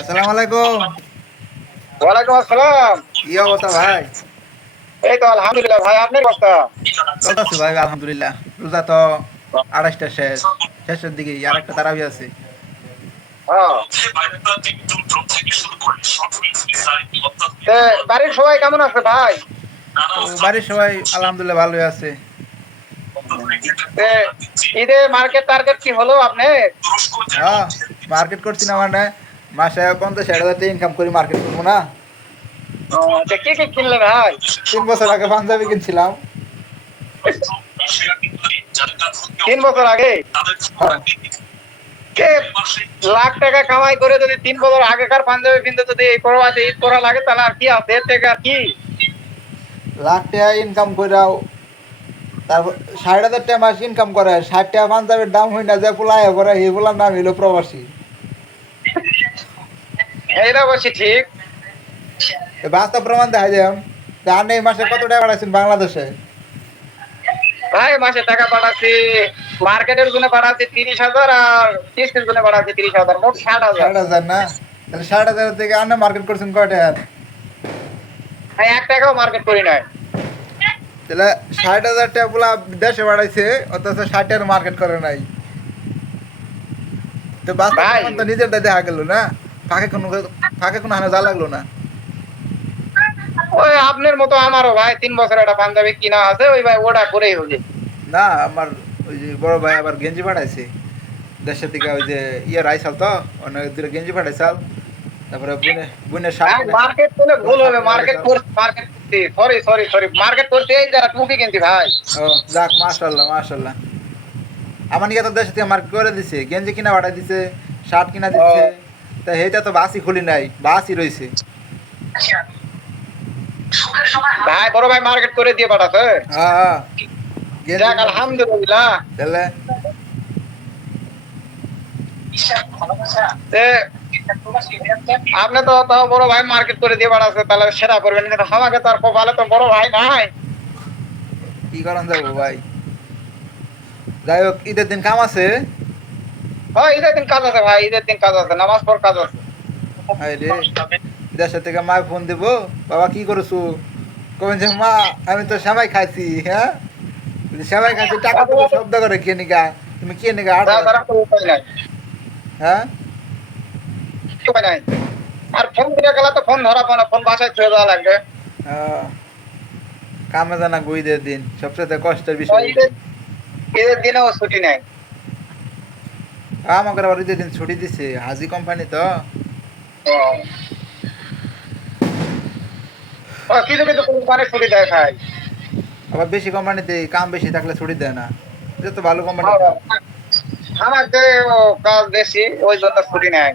আসসালামু আলাইকুম। ওয়ালাইকুম আসসালাম। কি অবস্থা ভাই? এই তো আলহামদুলিল্লাহ ভাই, আপনার অবস্থা? চলতেছে ভাই আলহামদুলিল্লাহ। রোজা তো 28টা শেষ, শেষের দিকে আর একটা তারাবি আছে। হ্যাঁ। তে বাড়ির সবাই কেমন আছে ভাই? তো বাড়ির সবাই আলহামদুলিল্লাহ ভালোই আছে। তে ঈদে মার্কেট টার্গেট কি হলো আপনি? হ্যাঁ, মার্কেট করছি না মানে মাসে 50-60 হাজার টাকা ইনকাম করি, মার্কেট করবো না? কি কি কিনলেন ভাই? 3 বছর আগে পাঞ্জাবি কিনছিলাম। 3 বছর আগে? হ্যাঁ, কে লাখ টাকা কামাই করে যদি 3 বছর আগেকার পাঞ্জাবি কিনতে যদি এই প্রবাসে ঈদ করা লাগে, তাহলে আর কি আছে এর থেকে আর কি? লাখ টাকা ইনকাম কইরাও তারপর 60,000 টাকা মাস ইনকাম করে 60 টাকা পাঞ্জাবির দাম হই না, যে পোলা করে এই পোলার নাম হইলো প্রবাসী। এইটা অবশ্যই ঠিক। বাস্তব প্রমাণ দেখা যায়। আপনি এই মাসে কত টাকা পাঠাচ্ছেন বাংলাদেশে? ভাই মাসে টাকা পাঠাচ্ছি, মার্কেটের জন্য পাঠাচ্ছি 30,000, আর কিস্তির জন্য পাঠাচ্ছি 30,000, মোট 60,000। 60,000 না? তাহলে 60,000 থেকে আপনি মার্কেট করছেন কয় টাকা? ভাই 1 টাকাও মার্কেট করি নাই। তাহলে 60,000 টাকা পোলা দেশে বাড়াইছে, অথচ 60 টাকার মার্কেট করে নাই। তো বাস্তব ভাই প্রমাণ তো নিজেরটা দেখা গেল না। ফাঁকে কোনো ফাঁকে কোনো হানা যা লাগলো না। ওই আপনার মতো আমারও ভাই 3 বছর একটা পাঞ্জাবি কিনা আছে, ওই ভাই ওটা করেই হচ্ছে। না, আমার ওই যে বড় ভাই আবার গেঞ্জি পাঠাইছে দেশের থেকে, ওই যে রাইসাল তো অনেক দূরে গেঞ্জি পাঠাইছাল। তারপরে বুনের শার্ট মার্কেট করলে ভুল হবে, মার্কেট পাঠাইছাল। করছি, মার্কেট করছি, সরি সরি সরি, মার্কেট করতে এই যারা টুপি কিনছি ভাই। ও যাক, মাশাল্লাহ মাশাল্লাহ। আমার নিয়ে তো দেশ থেকে মার্কেট করে দিছে, গেঞ্জি কিনা পাঠাই দিছে, শার্ট কিনা ও দিচ্ছে। তা এইটা তো বাসি খুলি নাই, বাসি রয়েছে। ভাই বড় ভাই মার্কেট করে দিয়ে পাঠাছে। হ্যাঁ হ্যাঁ, গেঞ্জি যাক কিনা দিছে। আলহামদুলিল্লাহ। তাহলে তে আপনি তো তাও বড় ভাই মার্কেট করে দিয়ে পাঠাচ্ছে, তাহলে সেটা করবেন, কিন্তু আমাকে তো আর কপালে তো বড় ভাই নাই। কি করান যাবো ভাই? যাই হোক, ঈদের দিন কাম আছে। হ্যাঁ ঈদের দিন কাজ আছে ভাই, ঈদের দিন কাজ আছে, নামাজ পড় কাজ আছে। হাই রে, দেশের থেকে মায় ফোন দিব, বাবা কি করছো? কবেন যে মা আমি তো সেমাই খাইছি। হ্যাঁ, সেমাই খাইছি, টাকা দেবো শব্দ করে কে নিকা, তুমি কে নিকা আটা? তাছাড়া তো উপায় নাই, হ্যাঁ, উপায় নাই। আর ফোন দিয়ে গেলে তো ফোন ধরা পায় না, ফোন বাসায় ছুঁয়ে দেওয়া লাগবে। আহ, কামে জানা গো, ঈদের দিন সবচেয়ে কষ্টের তো বিষয়। ঈদের ঈদের দিনেও ছুটি নেই। আমাকে আবার ঈদের দিন ছুটি দিছে, হাজি কোম্পানি তো। কিছু কিছু কোম্পানি ছুটি দেয় ভাই। আবার বেশি কোম্পানিতে কাম বেশি থাকলে ছুটি দেয় না। এটা তো ভালো কোম্পানির কাম। আমার যে কাজ বেশি, ওই জন্য ছুটি নেয়।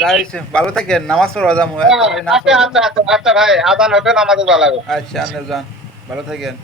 যাই হইছে, ভালো থাকেন, নামাজ পড়া যাবো, তাড়াতাড়ি নামাজ আচ্ছা পড়া যাবো। আচ্ছা আচ্ছা আচ্ছা ভাই, আজান হতে নামাজে যাওয়া লাগবে। আচ্ছা, আন্নের যান, ভালো থাকেন।